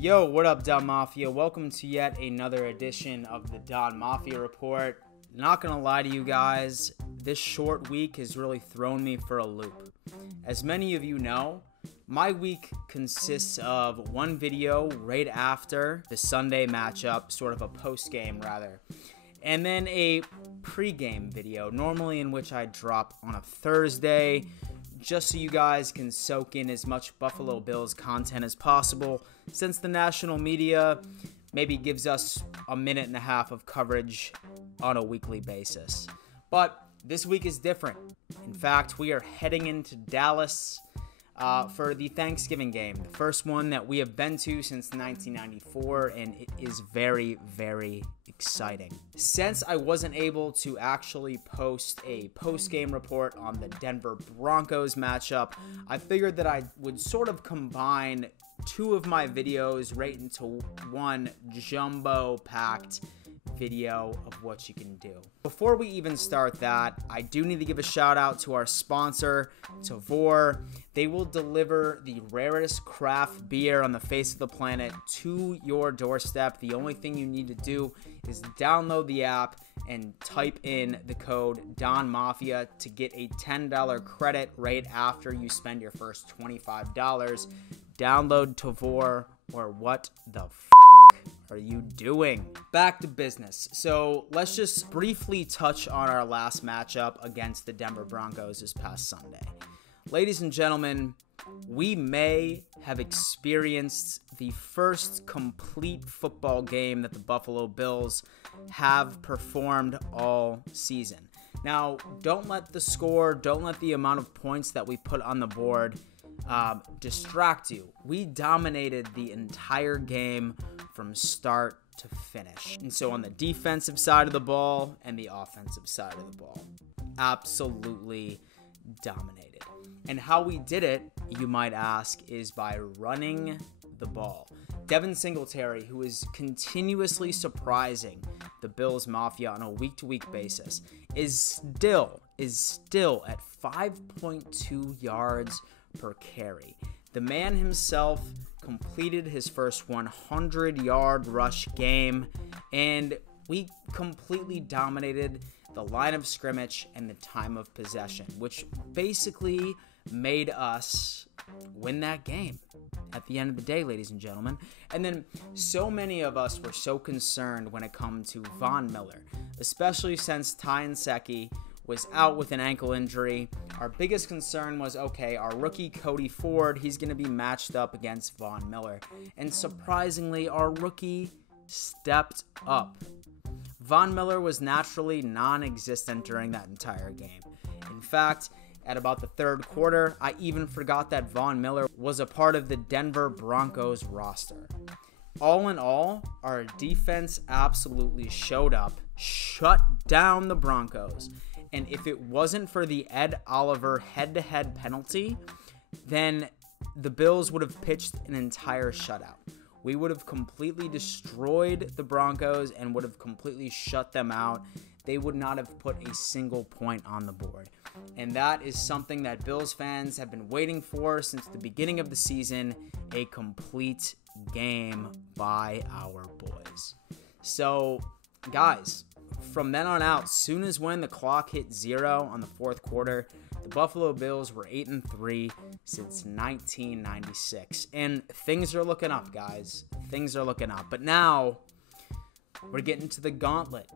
Yo, what up, Don Mafia? Welcome to yet another edition of the Don Mafia Report. Not gonna lie to you guys, this short week has really thrown me for a loop. As many of you know, my week consists of one video right after the Sunday matchup, sort of a post-game rather, and then a pre-game video, normally in which I drop on a Thursday, just so you guys can soak in as much Buffalo Bills content as possible, since the national media maybe gives us a minute and a half of coverage on a weekly basis. But this week is different. In fact, we are heading into Dallas for the Thanksgiving game, the first one that we have been to since 1994, and it is very, very exciting. Since I wasn't able to actually post a post-game report on the Denver Broncos matchup, I figured that I would sort of combine two of my videos right into one jumbo-packed video of what you can do. Before we even start that, I do need to give a shout out to our sponsor, Tavour. They will deliver the rarest craft beer on the face of the planet to your doorstep. The only thing you need to do is download the app and type in the code DONMAFIA to get a $10 credit right after you spend your first $25. Download Tavour, or what the are you doing? Back to business. So let's just briefly touch on our last matchup against the Denver Broncos this past Sunday. Ladies and gentlemen, we may have experienced the first complete football game that the Buffalo Bills have performed all season. Now, don't let the score, don't let the amount of points that we put on the board distract you. We dominated the entire game from start to finish. And so on the defensive side of the ball and the offensive side of the ball, absolutely dominated. And how we did it, you might ask, is by running the ball. Devin Singletary, who is continuously surprising the Bills Mafia on a week-to-week basis, is still at 5.2 yards per carry. The man himself completed his first 100-yard rush game, and we completely dominated the line of scrimmage and the time of possession, which basically made us win that game at the end of the day, ladies and gentlemen. And then so many of us were so concerned when it come to Von Miller, especially since Ty Nsekhe was out with an ankle injury. Our biggest concern was, okay, our rookie Cody Ford, he's going to be matched up against Von Miller. And surprisingly, our rookie stepped up. Von Miller was naturally non-existent during that entire game. In fact, at about the third quarter, I even forgot that Von Miller was a part of the Denver Broncos roster. All in all, our defense absolutely showed up, shut down the Broncos. And if it wasn't for the Ed Oliver head-to-head penalty, then the Bills would have pitched an entire shutout. We would have completely destroyed the Broncos and would have completely shut them out. They would not have put a single point on the board. And that is something that Bills fans have been waiting for since the beginning of the season, a complete game by our boys. So, guys, from then on out, soon as when the clock hit 0 on the fourth quarter, the Buffalo Bills were 8-3 since 1996. And things are looking up, guys. Things are looking up. But now, we're getting to the gauntlet.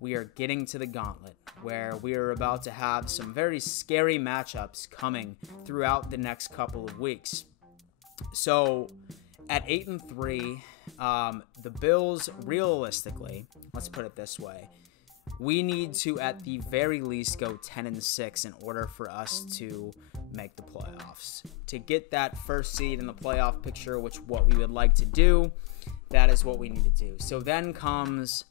We are getting to the gauntlet, where we are about to have some very scary matchups coming throughout the next couple of weeks. So, at 8-3, the Bills, realistically, let's put it this way, we need to at the very least go 10-6 in order for us to make the playoffs. To get that first seed in the playoff picture, which what we would like to do, that is what we need to do. So then comes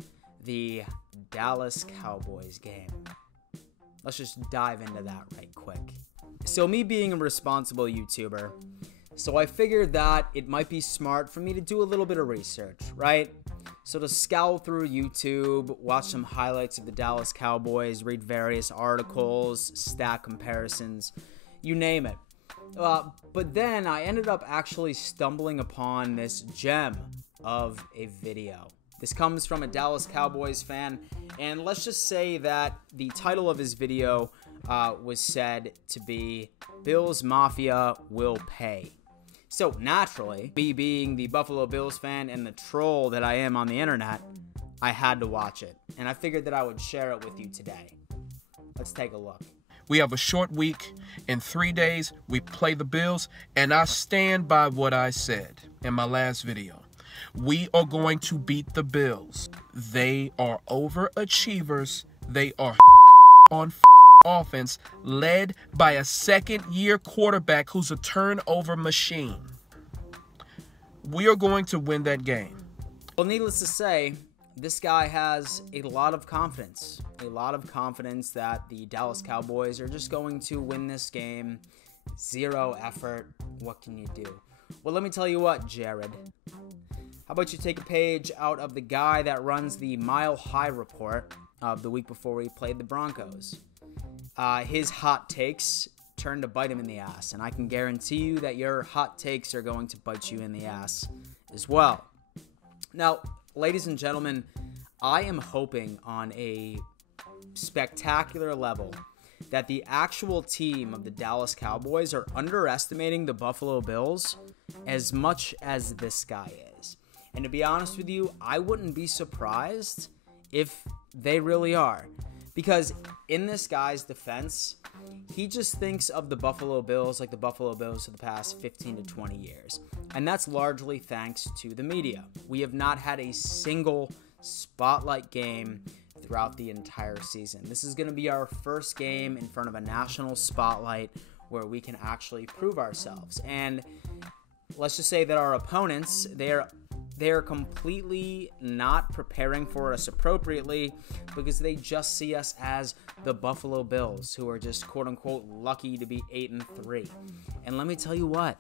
the Dallas Cowboys game. Let's just dive into that right quick. So me being a responsible YouTuber, so I figured that it might be smart for me to do a little bit of research, right? So to scour through YouTube, watch some highlights of the Dallas Cowboys, read various articles, stat comparisons, you name it. But then I ended up actually stumbling upon this gem of a video. This comes from a Dallas Cowboys fan, and let's just say that the title of his video was said to be Bills Mafia Will Pay. So naturally, me being the Buffalo Bills fan and the troll that I am on the internet, I had to watch it, and I figured that I would share it with you today. Let's take a look. We have a short week. In 3 days, we play the Bills, and I stand by what I said in my last video. We are going to beat the Bills. They are overachievers. They are on offense, led by a second-year quarterback who's a turnover machine. We are going to win that game. Well, needless to say, this guy has a lot of confidence. A lot of confidence that the Dallas Cowboys are just going to win this game. Zero effort. What can you do? Well, let me tell you what, Jared. How about you take a page out of the guy that runs the Mile High report of the week before we played the Broncos. His hot takes turned to bite him in the ass, and I can guarantee you that your hot takes are going to bite you in the ass as well. Now, ladies and gentlemen, I am hoping on a spectacular level that the actual team of the Dallas Cowboys are underestimating the Buffalo Bills as much as this guy is. And to be honest with you, I wouldn't be surprised if they really are. Because in this guy's defense, he just thinks of the Buffalo Bills like the Buffalo Bills of the past 15 to 20 years. And that's largely thanks to the media. We have not had a single spotlight game throughout the entire season. This is going to be our first game in front of a national spotlight where we can actually prove ourselves. And let's just say that our opponents, they're completely not preparing for us appropriately because they just see us as the Buffalo Bills, who are just quote-unquote lucky to be 8-3. And let me tell you what,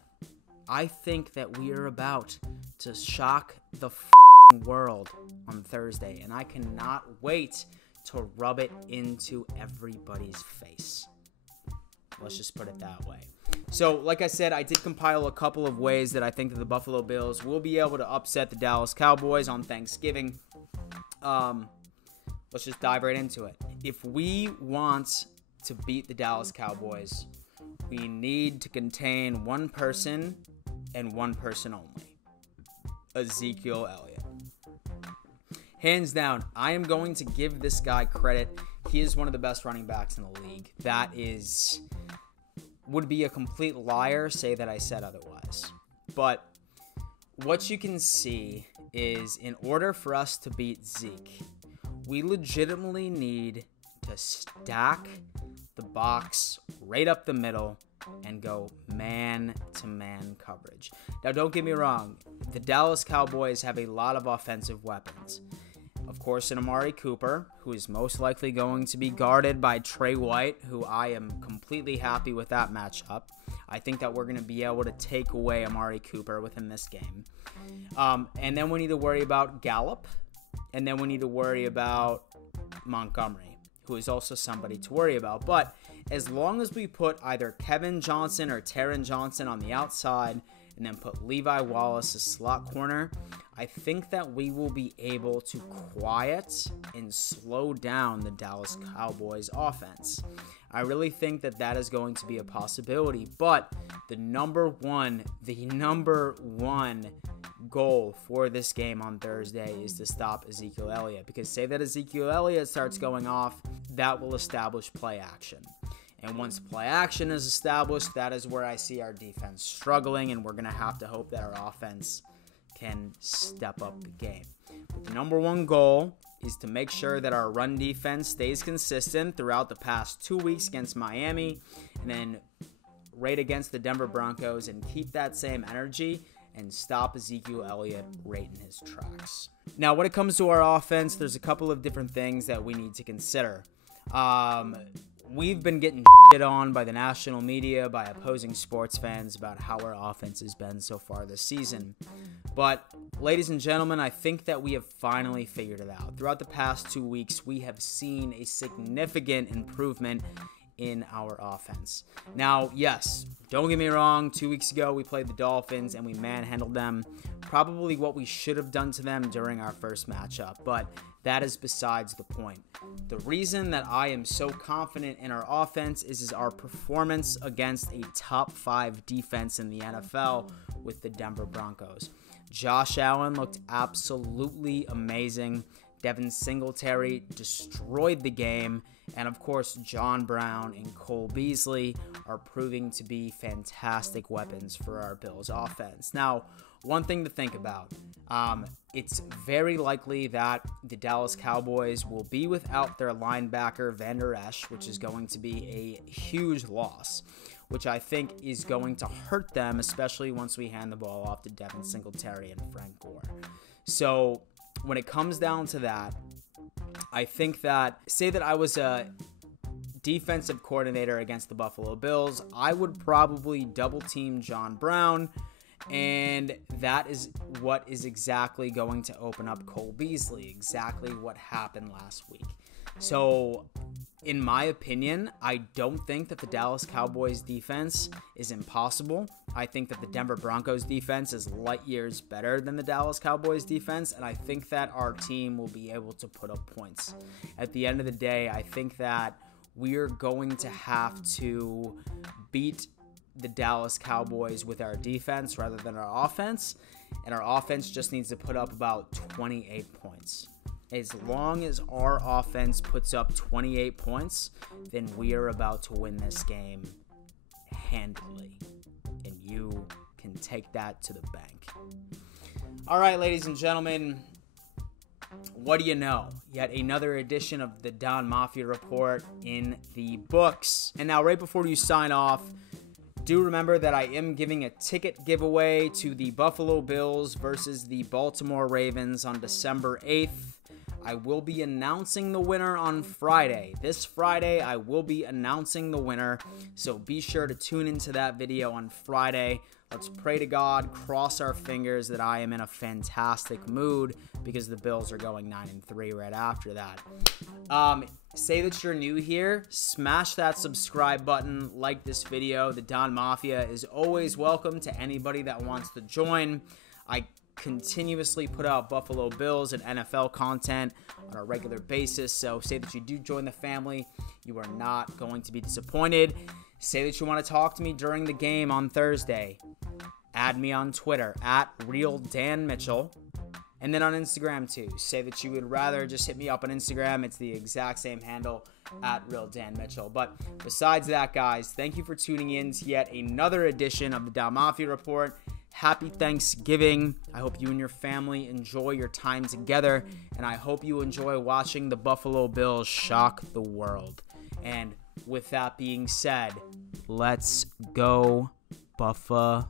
I think that we are about to shock the world on Thursday, and I cannot wait to rub it into everybody's face. Let's just put it that way. So, like I said, I did compile a couple of ways that I think that the Buffalo Bills will be able to upset the Dallas Cowboys on Thanksgiving. Let's just dive right into it. If we want to beat the Dallas Cowboys, we need to contain one person and one person only. Ezekiel Elliott. Hands down, I am going to give this guy credit. He is one of the best running backs in the league. That would be a complete liar say that I said otherwise. But what you can see is in order for us to beat Zeke, we legitimately need to stack the box right up the middle and go man-to-man coverage. Now, don't get me wrong. The Dallas Cowboys have a lot of offensive weapons. Of course, an Amari Cooper, who is most likely going to be guarded by Trey White, who I am completely happy with that matchup. I think that we're going to be able to take away Amari Cooper within this game. And then we need to worry about Gallup. And then we need to worry about Montgomery, who is also somebody to worry about. But as long as we put either Kevin Johnson or Taron Johnson on the outside and then put Levi Wallace as slot corner, I think that we will be able to quiet and slow down the Dallas Cowboys offense. I really think that that is going to be a possibility, but the number one goal for this game on Thursday is to stop Ezekiel Elliott, because say that Ezekiel Elliott starts going off, that will establish play action. And once play action is established, that is where I see our defense struggling, and we're going to have to hope that our offense can step up the game. But the number one goal is to make sure that our run defense stays consistent throughout the past 2 weeks against Miami and then right against the Denver Broncos, and keep that same energy and stop Ezekiel Elliott right in his tracks. Now, when it comes to our offense, there's a couple of different things that we need to consider. We've been getting shit on by the national media, by opposing sports fans about how our offense has been so far this season. But, ladies and gentlemen, I think that we have finally figured it out. Throughout the past 2 weeks, we have seen a significant improvement in our offense. Now, yes, don't get me wrong, 2 weeks ago we played the Dolphins and we manhandled them. Probably what we should have done to them during our first matchup, but that is besides the point. The reason that I am so confident in our offense is our performance against a top 5 defense in the NFL with the Denver Broncos. Josh Allen looked absolutely amazing. Devin Singletary destroyed the game. And of course, John Brown and Cole Beasley are proving to be fantastic weapons for our Bills offense. Now, one thing to think about, it's very likely that the Dallas Cowboys will be without their linebacker Van Der Esch, which is going to be a huge loss, which I think is going to hurt them, especially once we hand the ball off to Devin Singletary and Frank Gore. So when it comes down to that, I think that, say that I was a defensive coordinator against the Buffalo Bills, I would probably double team John Brown, and that is what is exactly going to open up Cole Beasley, exactly what happened last week. So, in my opinion, I don't think that the Dallas Cowboys defense is impossible. I think that the Denver Broncos defense is light years better than the Dallas Cowboys defense, and I think that our team will be able to put up points. At the end of the day, I think that we're going to have to beat the Dallas Cowboys with our defense rather than our offense, and our offense just needs to put up about 28 points. As long as our offense puts up 28 points, then we are about to win this game handily, and you can take that to the bank. All right, ladies and gentlemen, what do you know? Yet another edition of the Don Mafia Report in the books. And now, right before you sign off, do remember that I am giving a ticket giveaway to the Buffalo Bills versus the Baltimore Ravens on December 8th. I will be announcing the winner on Friday. This Friday, I will be announcing the winner, so be sure to tune into that video on Friday. Let's pray to God, cross our fingers that I am in a fantastic mood because the Bills are going 9-3 right after that. Say that you're new here, smash that subscribe button, like this video. The Don Mafia is always welcome to anybody that wants to join. I continuously put out Buffalo Bills and NFL content on a regular basis, so say that you do join the family, you are not going to be disappointed. Say that you want to talk to me during the game on Thursday. Add me on Twitter at RealDanMitchell, and then on Instagram too. Say that you would rather just hit me up on Instagram. It's the exact same handle at RealDanMitchell. But besides that, guys, thank you for tuning in to yet another edition of the Don Mafia Report. Happy Thanksgiving. I hope you and your family enjoy your time together, and I hope you enjoy watching the Buffalo Bills shock the world. And with that being said, let's go Buffalo.